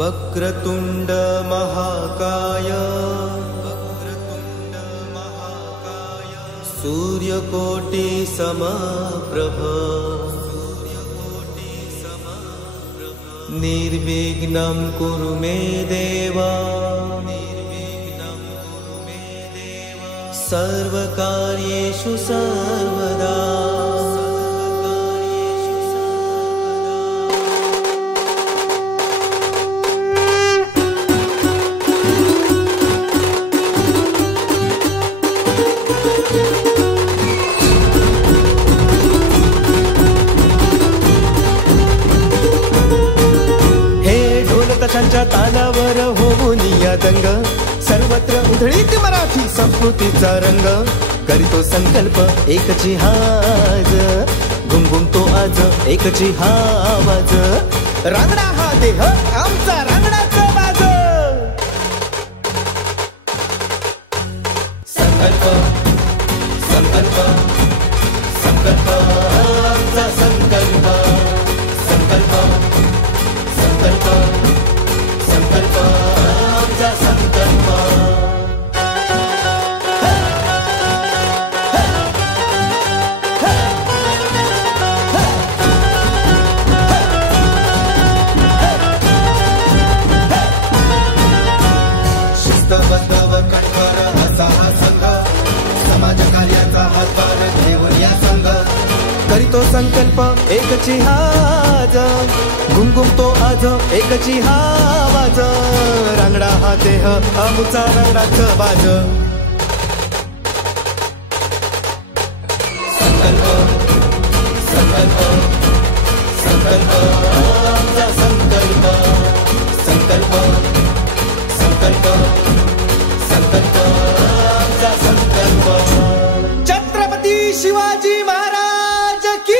वक्रतुंड महाकाय सूर्यकोटि समप्रभ निर्विघ्नं कुरु मे देव सर्वकार्येषु सर्वदा। ताशांच्या तालावर होऊन या दंग सर्वत्र उधळीत मराठी संस्कृतीचा रंग करीतो संकल्प एकची हाज घुमघुमतो आज एकची हा आवाज रांगडा हा देह आमचा रांगडाचा बाज संकल्प संकल्प संकल्प आमचा संकल्प संकल्प संकल्प संकल्प आमचा संकल्प शिस्तबद्ध व कठोर असा हा संघ समाज कार्याचा हातभार घेऊन या संघ करीतो संकल्प एकची हाज घुमघुमतो आज एकची हा आवाज रांगडा हा देह आमचा रांगडाचं बाज संकल्प संकल्प संकल्प आमचा संकल्प संकल्प संकल्प संकल्प आमचा संकल्प छत्रपती शिवाजी महाराज की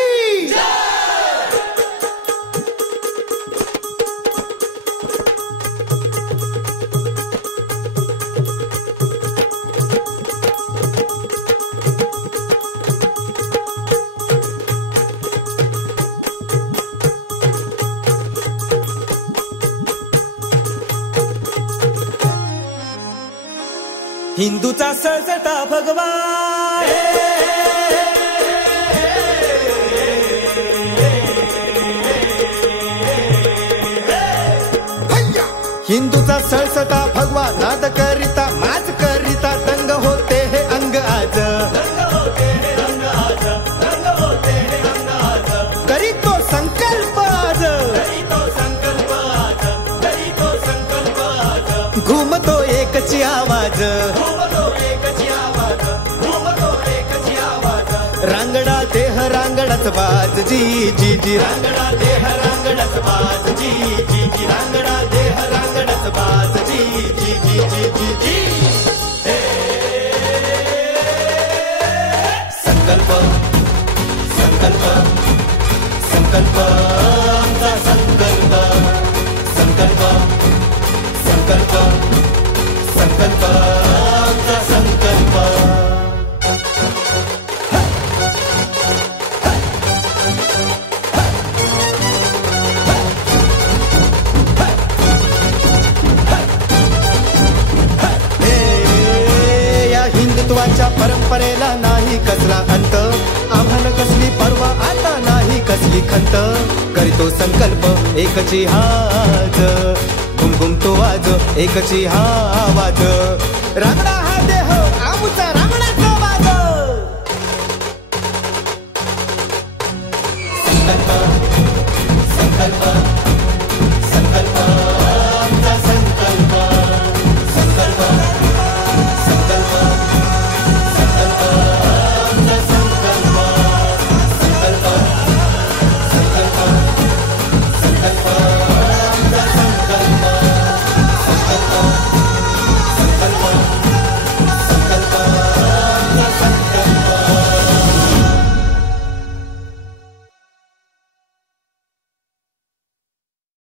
हिंदूचा सळसळता भगवा हिंदूचा सळसळता भगवा नाद करिता माज करिता दंग होते हे अंग आज करीतो संकल्प आज घुमतो एकची आवाज रांगडा देह रांगडाच बाज जी जी जी रांगडा देह रांगडाच बाज जी जी जी रांगडा देह रांगडाच बाज जी जी जी जी जी जी संकल्प संकल्प संकल्प आमचा संकल्प संकल्प संकल्प संकल्प आमचा संकल्प हिंदुत्वाच्या परंपरेला नाही कसला अंत आम्हाला कसली परवा आता नाही कसली खंत करीतो संकल्प एकची हाज घुमघुमतो आज एकची हा आवाज रांगडा हा देह आमचा